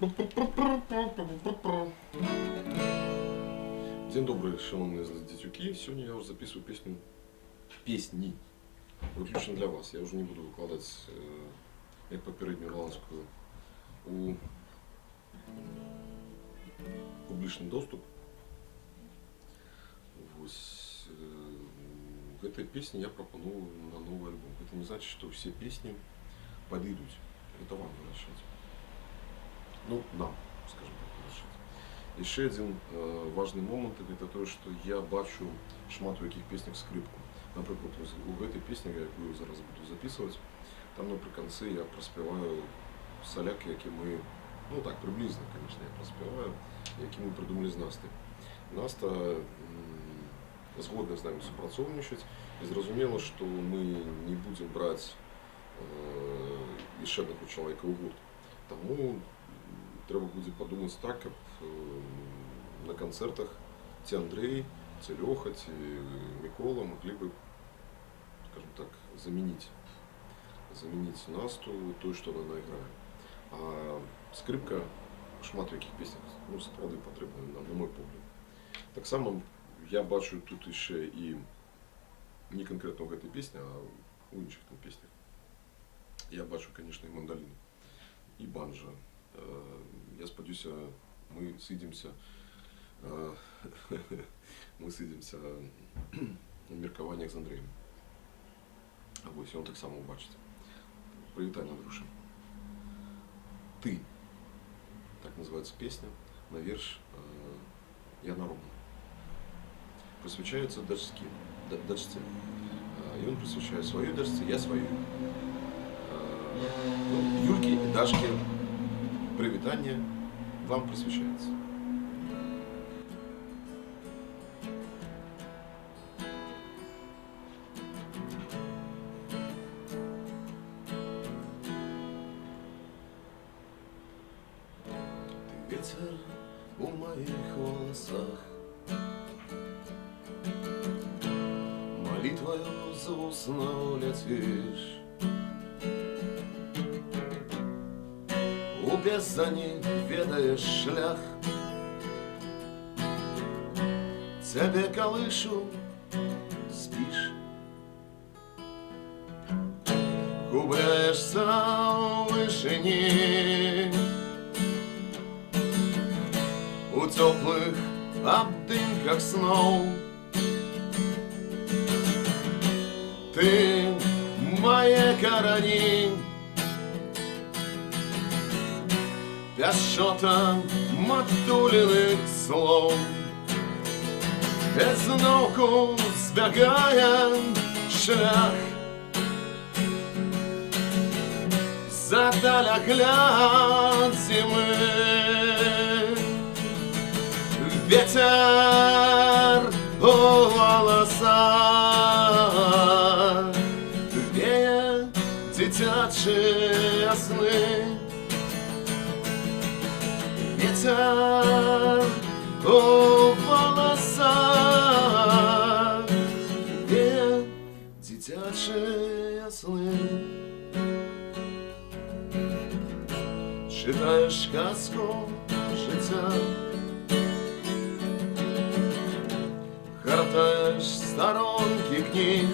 День добрый, шановні дітюки. Сьогодні я вже записую пісні, виключно для вас. Я вже не буду викладати, як попередню голландську, у публічний доступ. Ось, в этой песне я пропоную на новый альбом. Это не значит, что все песни подойдут. Это вам решать. Ну, нам, скажем так, решать. І ще один важний момент – це те, що я бачу шмат в яких піснях скрипку. Наприклад, у этой пісні, яку я зараз буду записувати, там наприкінці я проспіваю соляки, які ми, ну так, приблизно, звісно, я проспіваю, які ми придумали з Настею. Наста згодна з нами співпрацовничати, і зрозуміло, що ми не будемо брати ще одного чоловіка у гурт. Тому треба буде подумати так, як на концертах ці Андрей, ці Льоха, ці Микола могли бы, скажем так, заменить Насту, той, що вона грає. А скрипка шмат в яких піснях, ну, справді потрібна, на мой погляд. Так само я бачу тут ще і не конкретно в этой пісні, а у інших там піснях. Я бачу, звісно, і мандолину, і банджо. Я сподіваюся, ми сидимося на міркуваннях з Андрієм. Або ось він так само бачить. Привітання, Андрюша. Ты. Так называется песня на верш Яна Романа. Посвящается дочке. И он посвящает свою дочце, я свою. Ну, Юльке и Дашке привитание вам посвящается. Ты ветер у моих волосах, молитвою за устно летишь. У бездани ведаешь шлях, тебе колышу, спишь. Губляешься в вышине, у теплых обдымках снов. Ты мои корони, пяшота матулиных слов. Без науку збегая шлях, за далегляд зимы. Ветер у волоса, вея дитячие сны. Ветер у волоса, вея дитячие сны. Читаешь сказку життя, гортаешь сторонки книг,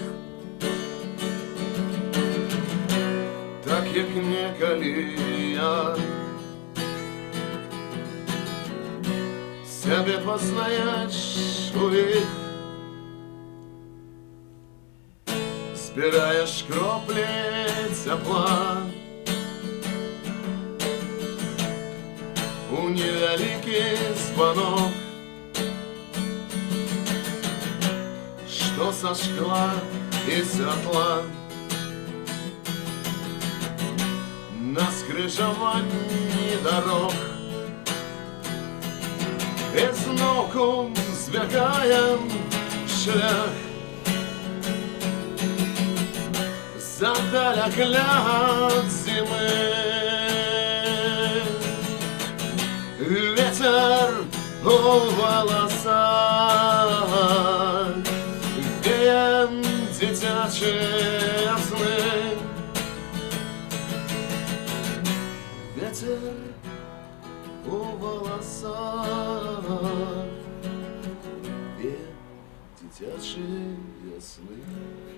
так як некалі я себе познаєш у їх. Збираєш кроплі тепла у невеликий звонок, что со шкла и святла на скрижовании дорог. Без науку збегаем шлях, за далегляд зимы. Ветер у волоса, веем дитячие сны. Ветер у волосах две детячие сны.